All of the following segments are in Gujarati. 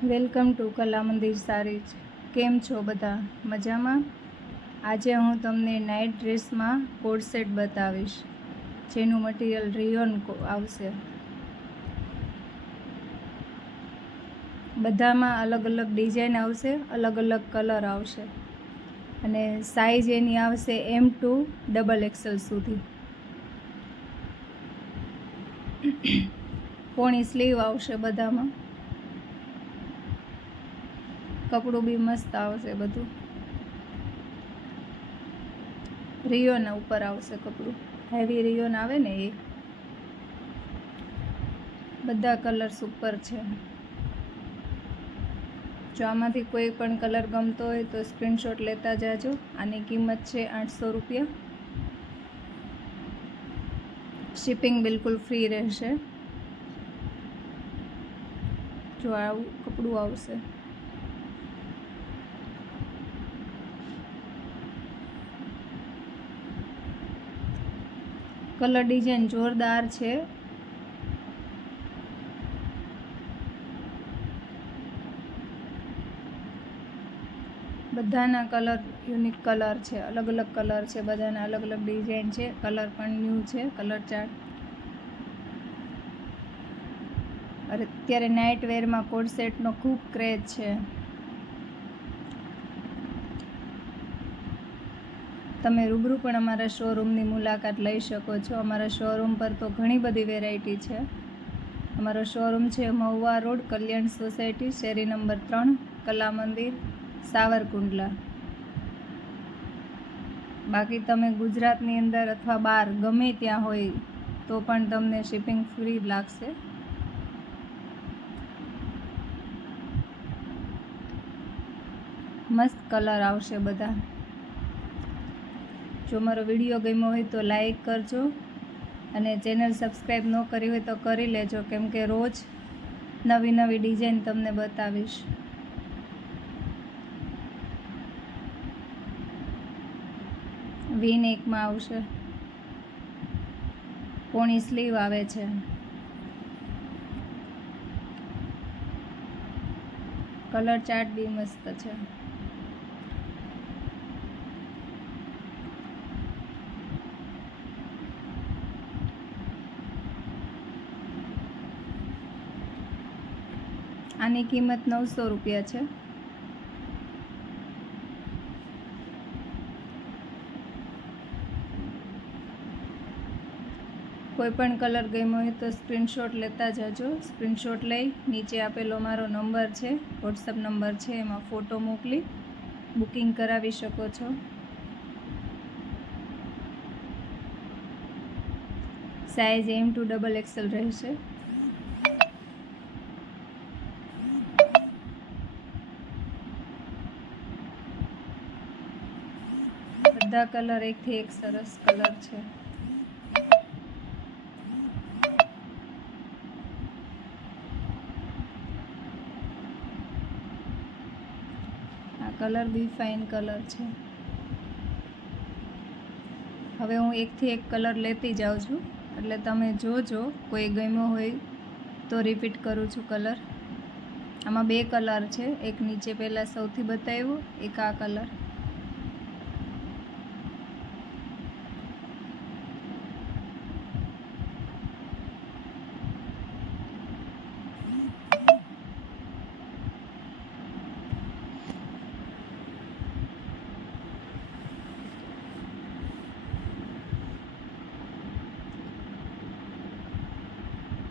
વેલકમ ટુ કલા મંદિર સારીજ. કેમ છો બધા? મજામાં? આજે હું તમને નાઇટ ડ્રેસમાં કોડ સેટ બતાવીશ, જેનું મટીરિયલ રિયોન આવશે. બધામાં અલગ અલગ ડિઝાઇન આવશે, અલગ અલગ કલર આવશે અને સાઇઝ એની આવશે M2 XXL સુધી. પોણી સ્લીવ આવશે બધામાં. કપડું બી મસ્ત આવશે. બધું રિયોન ઉપર આવશે કપડું. હેવી રિયોન આવે ને એ. બધા કલર સુપર છે. જો આમાંથી કોઈ પણ કલર ગમતો હોય તો સ્ક્રીનશોટ લેતા જાજો. આની કિંમત છે 800 રૂપિયા. શિપિંગ બિલકુલ ફ્રી રહેશે. જો આવું કપડું આવશે. કલર ડિઝાઇન જોરદાર છે. બધાના કલર યુનિક કલર છે, અલગ અલગ કલર છે, બધાના અલગ અલગ ડિઝાઇન છે. કલર પણ ન્યૂ છે. કલર ચાર્ટ અત્યારે નાઇટ વેરમાં કોડ સેટનો ખૂબ ક્રેઝ છે. તમે રૂબરૂ પણ અમારા શોરૂમની મુલાકાત લઈ શકો છો. અમારા શોરૂમ પર તો ઘણી બધી વેરાયટી છે. અમારો શોરૂમ છે મહુવા રોડ, કલ્યાણ સોસાયટી, શેરી નંબર 3, કલા મંદિર, સાવરકુંડલા. બાકી તમે ગુજરાતની અંદર અથવા બહાર ગમે ત્યાં હોય તો પણ તમને શિપિંગ ફ્રી લાગશે. મસ્ત કલર આવશે બધા. જો મારો વિડીયો ગમ્યો હોય તો લાઈક કરજો અને ચેનલ સબસ્ક્રાઈબ ન કરી હોય તો કરી લેજો, કેમ કે રોજ નવી નવી ડિઝાઇન તમને બતાવીશ. V-નેકમાં આવશે. પોણી સ્લીવ આવે છે. કલર ચાર્ટ બી મસ્ત છે. આની કિંમત 900 રૂપિયા છે. કોઈ પણ કલર ગમ્યો હોય તો સ્ક્રીનશોટ લેતા જાજો. સ્ક્રીનશોટ લઈ નીચે આપેલો મારો નંબર છે, વોટ્સઅપ નંબર છે, એમાં ફોટો મોકલી બુકિંગ કરાવી શકો છો. સાઇઝ M2 XXL રહેશે. બધા કલર એકથી એક સરસ કલર છે. આ કલર બી ફાઇન કલર છે. હવે હું એકથી એક કલર લેતી જાઉં છું, એટલે તમે જોજો. કોઈ ગમ્યો હોય તો રિપીટ કરું છું કલર. આમાં 2 કલર છે. એક નીચે પહેલાં સૌથી બતાવ્યો, એક આ કલર.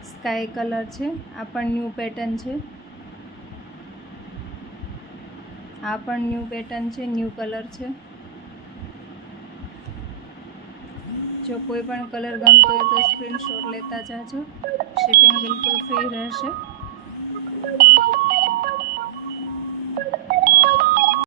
સ્કાય કલર છે. આ પણ ન્યૂ પેટર્ન છે. આ પણ ન્યૂ પેટર્ન છે, ન્યૂ કલર છે. જો કોઈ પણ કલર ગમતો હોય તો સ્ક્રીનશોટ લેતા જાજો. શિપિંગ બિલકુલ ફ્રી રહેશે.